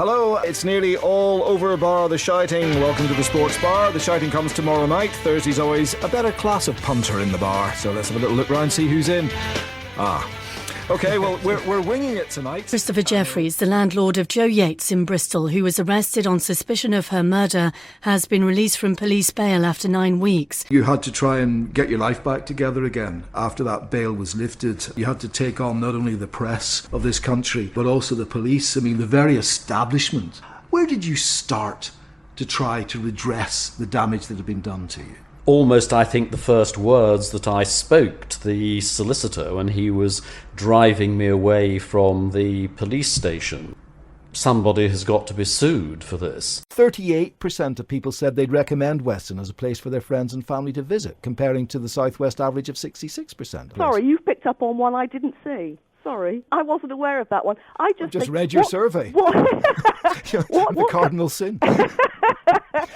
Hello, it's nearly all over bar the shouting. Welcome to the Sports Bar. The shouting comes tomorrow night. Thursday's always a better class of punter in the bar. So let's have a little look round, see who's in. OK, well, we're winging it tonight. Christopher Jeffries, the landlord of Jo Yates in Bristol, who was arrested on suspicion of her murder, has been released from police bail after 9 weeks. You had to try and get your life back together again after that bail was lifted. You had to take on not only the press of this country, but also the police. I mean, the very establishment. Where did you start to try to redress the damage that had been done to you? Almost, I think, the first words that I spoke to the solicitor when he was driving me away from the police station. Somebody has got to be sued for this. 38% of people said they'd recommend Weston as a place for their friends and family to visit, comparing to the Southwest average of 66%. Sorry, you've picked up on one I didn't see. Sorry, I wasn't aware of that one. I just read your survey. The cardinal sin.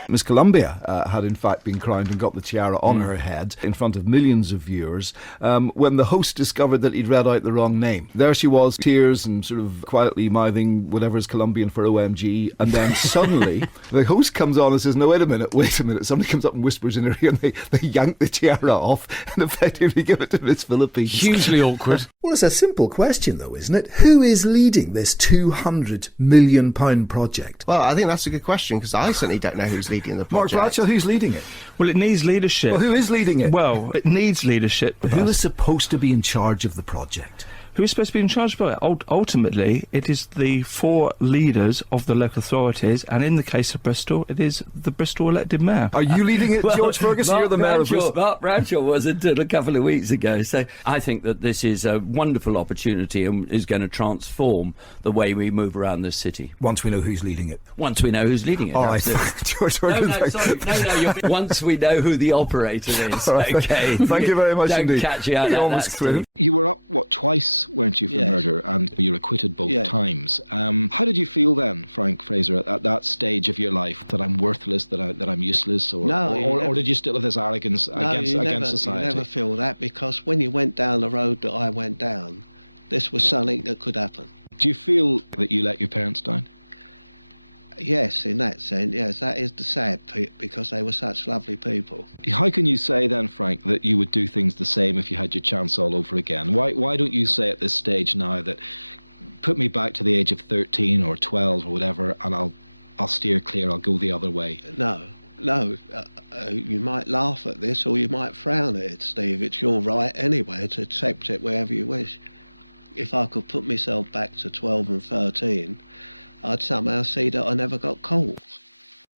Miss Columbia had in fact been crowned and got the tiara on her head in front of millions of viewers when the host discovered that he'd read out the wrong name. There she was, tears and sort of quietly mouthing whatever's Colombian for OMG, and then suddenly the host comes on and says, no, wait a minute, somebody comes up and whispers in her ear and they yank the tiara off and effectively give it to Miss Philippines. Hugely awkward. Well, it's a simple question though, isn't it? Who is leading this £200 million project? Well, I think that's a good question, because I certainly don't know who's leading the project. Mark Bradshaw, who's leading it? Well, it needs leadership. Well, who is leading it? Well, it needs leadership. Who is supposed to be in charge of the project? Who is supposed to be in charge of it? Ultimately, it is the 4 leaders of the local authorities, and in the case of Bristol, it is the Bristol elected mayor. Are you leading it, George Ferguson? You're the mayor of Bristol. Mark Bradshaw was until a couple of weeks ago. So I think that this is a wonderful opportunity and is going to transform the way we move around this city. Once we know who's leading it. Once we know who's leading it. All right, George Ferguson. No, once we know who the operator is. Right, okay. Thank you very much indeed. Don't catch you out like that, Steve. You were up, twice, weren't you, for murder, and you were acquitted both times. How did you feel then, Frank Fraser, at that stage of your life, that I'm worthless, that I'm useless, or did you still have this arrogance against society? You never feel that, because when you went down the road that I went down, this was something that could happen. Do you feel that you let your parents down? Yes, in that sense, yes, that is the sad bit, because they were such lovely people. How can you say then, Frank, that you would do things the same if you had your chance all over again? Why don't you say at this stage now that, put me back to the age of 13 or 12 or whatever, and I'll steer clear, I'll go the other way? No, you might laugh at this or you might frown at it, Steve. It's your right anyway to accept it wherever you wish. If I could put myself back to 12 and 13, I'd somehow see that I never got caught.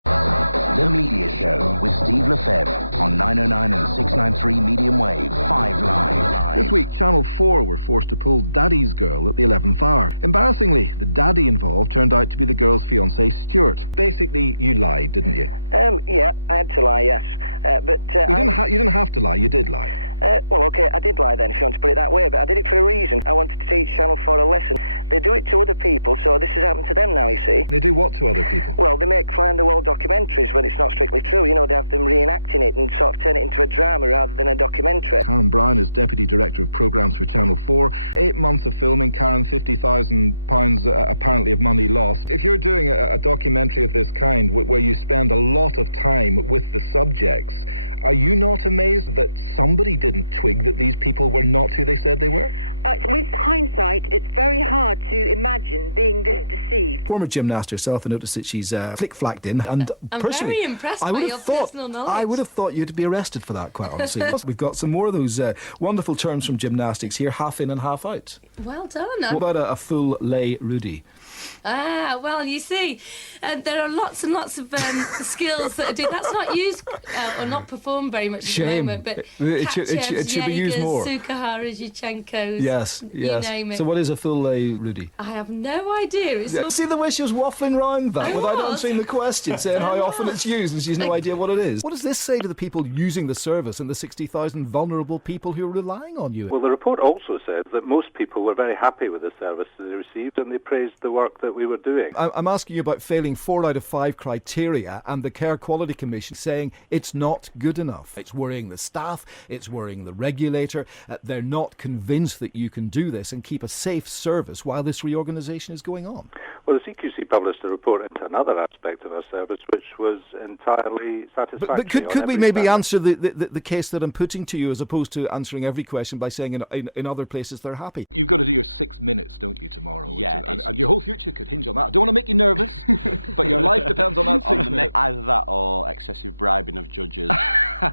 The Media Show with Steve Le Fevre on 909 and 693 medium wave, 5 Live. This week, Channel 4 were forced to pull Daddy's Girl at the 11th hour. Embarrassingly, the daddy involved turned out to be the girl's fiancé, Stuart. Basically, you lied, didn't you? Yeah, I had to lie, yes. But you didn't have to lie, you did lie. Well, OK, I did lie then, if you want to put it that way, but I did it for a reason. I wanted to teach Channel 4 a lesson. They do it to other people, so this has happened to them now, you see. They do what to other people? Well, they make fly-on-the-wall documentaries when it's not strictly true. You know, they have them reenacting it and sort of turn it into a drama rather than a documentary. Karen Brown is Deputy Director of Programmes for Channel 4. 8 months of filming, Karen, £50,000 apparently of money lost. If you're doing a documentary of this kind where you spend a lot of time with the subjects, are you not amazed that somebody didn't twig that these people were not who they said they were? With hindsight, it's very hard to imagine being this deceived. Former gymnast herself, I noticed that she's flick-flacked in, and I'm personally, very impressed by your personal knowledge. I would have thought you'd be arrested for that, quite honestly. We've got some more of those wonderful terms from gymnastics here, half in and half out. Well done. What about a full lay Rudy? Well, you see, there are lots and lots of skills that are doing. That's not used or not performed very much at the moment, but it should be used more. Sukaharas, Yuchenkos, yes. You name it. So what is a full lay Rudy? I have no idea. See the way she was waffling round that without answering the question, saying how often it's used, and she's no idea what it is. What does this say to the people using the service and the 60,000 vulnerable people who are relying on you? Well, the report also says that most people were very happy with the service that they received, and they praised the work that we were doing. I'm asking you about failing 4 out of 5 criteria and the Care Quality Commission saying it's not good enough. It's worrying the staff, it's worrying the regulator. They're not convinced that you can do this and keep a safe service while this reorganisation is going on. Well, the CQC published a report into another aspect of our service which was entirely satisfactory. But could we maybe answer the case that I'm putting to you as opposed to answering every question by saying in other places they're happy? You've got to do your 6 minutes, don't you, tomorrow? Yeah. And your whole future could hinge on that. I don't want to make you nervous, but your life depends on that 6 minutes. Either that or excessive bribing of judges.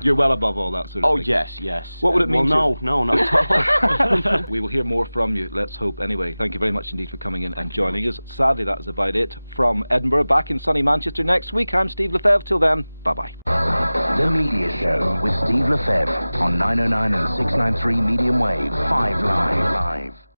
You're well above all that sort of thing. Yes. What would it mean? No, not at all. We will hear more from you, let's hope. Anyway, thank you very much indeed for coming in and joining us. Sadly, that is about it from Edinburgh. Back in sunny Manchester next week. I'm Steve Le Fevre. Till then, bye-bye. The Media Show with Steve Le Fevre on 909 and 693 medium wave 5 live.